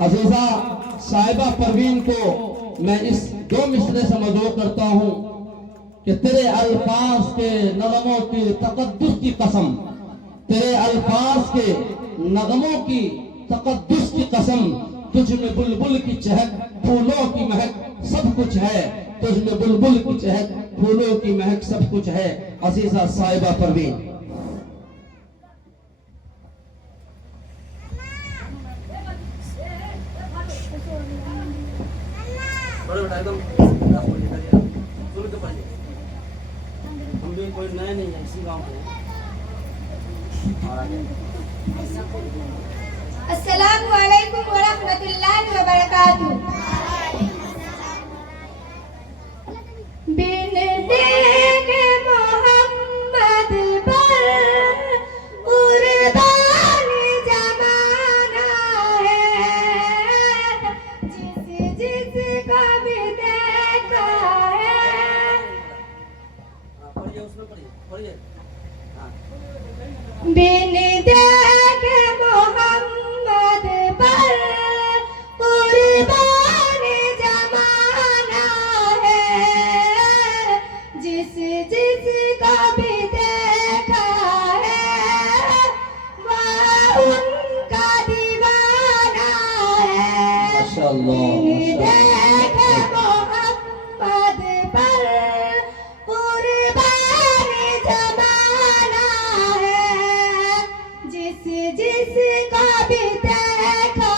अजीजा साहिबा परवीन को मैं इस दो मिसरे से मजबूर करता हूँ कि तेरे अल्फाज के नगमों की तकद्दुस की कसम, तेरे अल्फाज के नगमों की तकद्दुस की कसम, तुझ में बुलबुल की चहक फूलों की महक सब कुछ है, तुझ में बुलबुल की चहक फूलों की महक सब कुछ है। अजीजा साहिबा परवीन। हम भी कोई नए नहीं है इसी गांव के हैं। और आगे अस्सलामु अलैकुम व रहमतुल्लाहि व बरकातुहू। बिन देखे मोहम्मद पर कुर्बान जमाना है, जिसका भी देखा है। पढ़िए, उसमें पढ़िए। बिन देखे मोहम्मद पर कुर्बान जमाना है, जिसका भी देखा है वह उनका दीवाना है। माशाअल्लाह, बिन माशाअल्लाह। देखे मोहम्मद पर कुर्बान जमाना है, जिसका भी देखा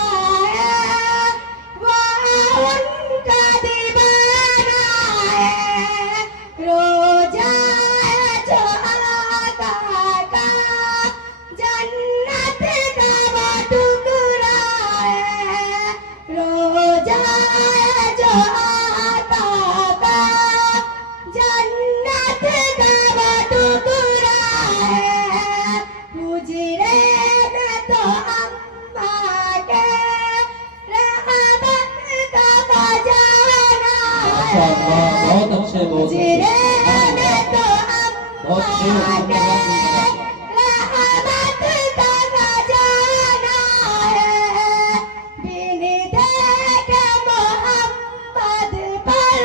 है वह उनका दीवाना है। रोजा है जो आका का, जन्नत का वो टुकड़ा है। रोजा है जो आका का, जन्नत का वो टुकड़ा है। हुजरे में तो अम्मा के रहमत का खजाना माशाअल्लाह, है। बहुत अच्छे, बहुत हुजरे अच्छे। में तो बहुत अम्मा अच्छे। के रहमत का खजाना है। बिन देखे मोहम्मद पर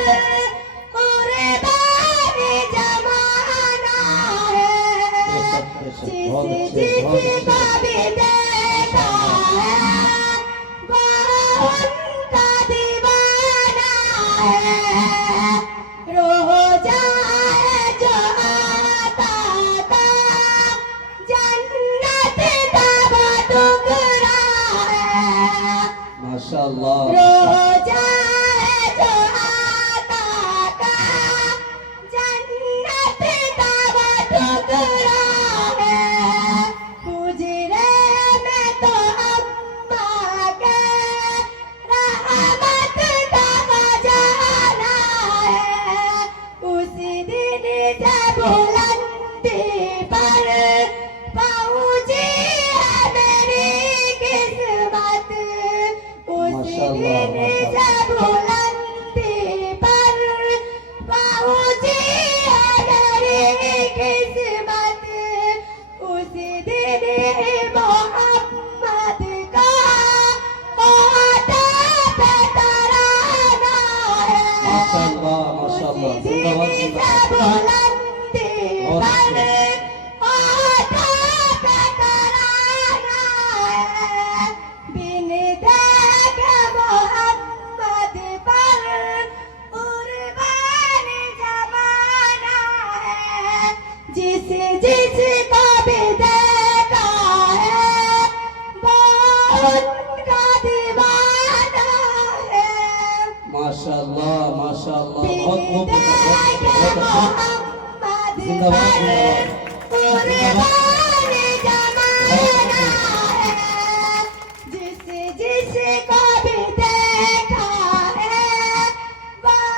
कुर्बान जमाना है, जिसका भी देखा है वह उनका दीवाना है। रोजा है जो आता था, जन्नत का वो टुकड़ा है। माशाअल्लाह। रोजा है जो आता था, जन्नत का वो टुकड़ा है। हुजरे में तो अम्मा के रहमत का खजाना है। उस दिन जब बुलंदी पर पहुंची है मेरी किस्मत, उस माशाअल्लाह, दिन जब बुलंदी पर पहुंची है मेरी किस्मत, उस दिन मोहम्मद का होता पे तराना है। माशाअल्लाह, माशाअल्लाह। उस जिंदाबाद, दिन जिंदाबाद। बुलंदी बहुत पर अच्छे। होता पे तराना है। बिन देखे मोहम्मद पर कुर्बान जमाना है, जिसका भी देखा है वो उनका दीवाना है। माशाअल्लाह, माशाअल्लाह। बिन बहुत खूब, बहुत देखे अच्छे, बहुत अच्छे। मोहम्मद जिंदाबाद, पर जिंदाबाद। कुर्बान जमाना है, जिसका भी देखा है वह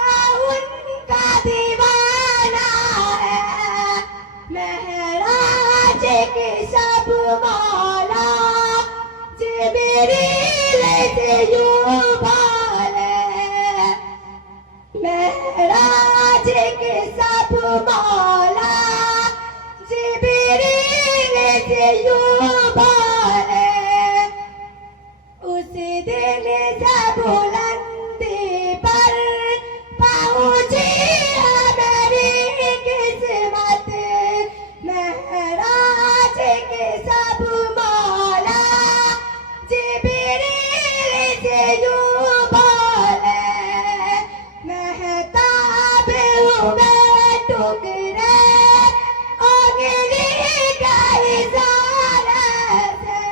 उनका दीवाना है। महराज के सब मौला जिब्रील से यूं बोले, महराज के सब मौला जिब्रील से यूं बोले, उस दिन से बुलंदी पर पहुंची है मेरी किस्मत, महराज के सब मौला जिब्रील से यूं बोले, महताब हुए टुकड़े उंगली का इशारा से,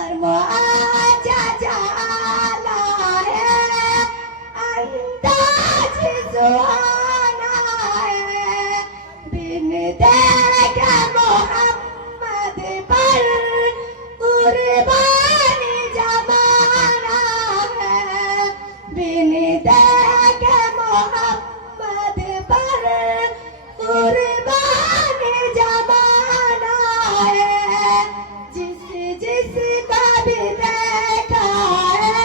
और मुआजा जाला है अंदाज सुहाना है, बिन देखे मोहम्मद पर कुर्बानी जमाना है, बिन देखे मोहम्मद पर कुर्बानी जमाना है, जिसका भी देखा है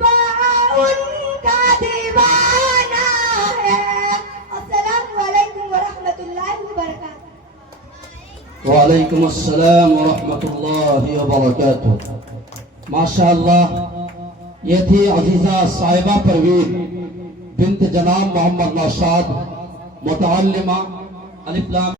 वह उनका दीवाना है। अस्सलामु अलैकुम व रहमतुल्लाहि व बरकातहू। वालेकुम अस्सलाम व रहमतुल्लाहि व बरकातुहू। माशाअल्लाह, ये थी अजीजा साहिबा परवीन बिन्त जनाब मोहम्मद नौशाद, मुतअल्लिमा, अलिफ लाम